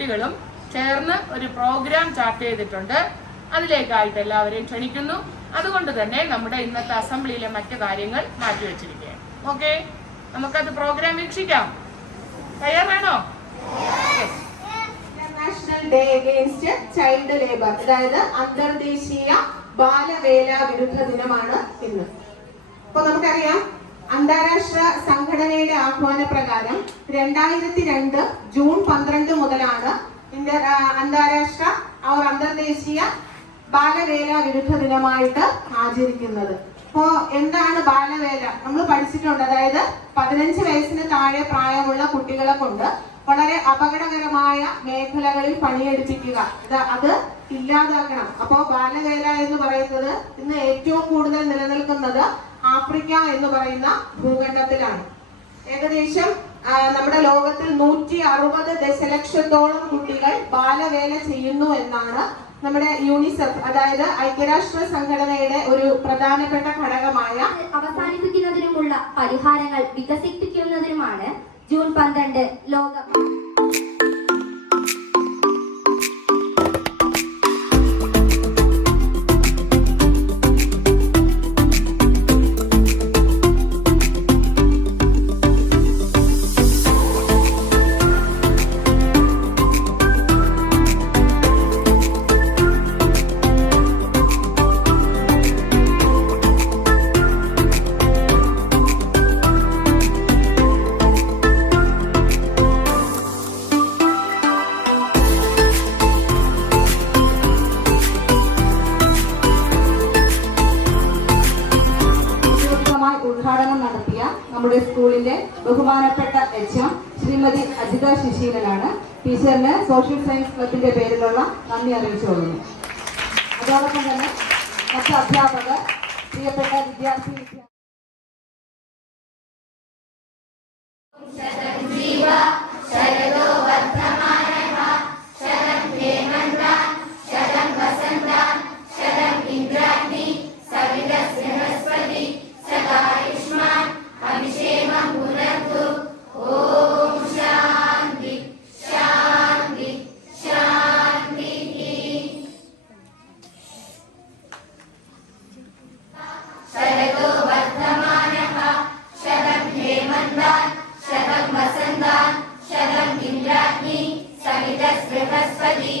കുട്ടികളും ചേർന്ന് ഒരു പ്രോഗ്രാം ചാർട്ട് ചെയ്തിട്ടുണ്ട്. അതിലേക്കായിട്ട് എല്ലാവരെയും ക്ഷണിക്കുന്നു. അതുകൊണ്ട് തന്നെ നമ്മുടെ ഇന്നത്തെ അസംബ്ലിയിലെ മറ്റു കാര്യങ്ങൾ മാറ്റിവെച്ചിരിക്കുകയാണ്. ഓക്കെ, നമുക്കത് പ്രോഗ്രാം വീക്ഷിക്കാം. തയ്യാറാണോ? International day against child labour, അതായത് അന്തർദേശീയ ബാലവേല വിരുദ്ധ ദിനമാണ് ഇന്ന്. അപ്പൊ നമുക്കറിയാം, അന്താരാഷ്ട്ര സംഘടനയുടെ ആഹ്വാന പ്രകാരം 2002 ജൂൺ 12 മുതലാണ് അന്താരാഷ്ട്ര അന്തർദേശീയ ബാലവേല വിരുദ്ധ ദിനമായിട്ട് ആചരിക്കുന്നത്. അപ്പോ എന്താണ് ബാലവേല? നമ്മൾ പഠിച്ചിട്ടുണ്ട്. അതായത് 15 വയസ്സിന് താഴെ പ്രായമുള്ള കുട്ടികളെ കൊണ്ട് വളരെ അപകടകരമായ മേഖലകളിൽ പണിയെടുപ്പിക്കുക, അത് ഇല്ലാതാക്കണം. അപ്പോ ബാലവേല എന്ന് പറയുന്നത് ഇന്ന് ഏറ്റവും കൂടുതൽ നിലനിൽക്കുന്നത് ആഫ്രിക്ക എന്ന് പറയുന്ന ഭൂഖണ്ഡത്തിലാണ്. ഏകദേശം നമ്മുടെ ലോകത്തിൽ 160 ദശലക്ഷത്തോളം കുട്ടികൾ ബാലവേല ചെയ്യുന്നു എന്നാണ് നമ്മുടെ യൂണിസെഫ്, അതായത് ഐക്യരാഷ്ട്ര സംഘടനയുടെ ഒരു പ്രധാനപ്പെട്ട ഘടകമായ അവസാനിപ്പിക്കുന്നതിനുമുള്ള പരിഹാരങ്ങൾ വികസിപ്പിക്കുന്നതിനുമാണ് ജൂൺ 12 ലോകം. ഉദ്ഘാടനം നടത്തിയ നമ്മുടെ സ്കൂളിന്റെ ബഹുമാനപ്പെട്ട എച്ച് ശ്രീമതി അജിത ശശീലനാണ്. ടീച്ചറിന് സോഷ്യൽ സയൻസ് ക്ലബിന്റെ പേരിലുള്ള നന്ദി അറിയിച്ചുകൊള്ളുന്നു. അതോടൊപ്പം തന്നെ മറ്റ് അധ്യാപകർ, പ്രിയപ്പെട്ട വിദ്യാർത്ഥി शतं वसन्तान् शतं इन्द्राग्नि सवितः बृहस्पति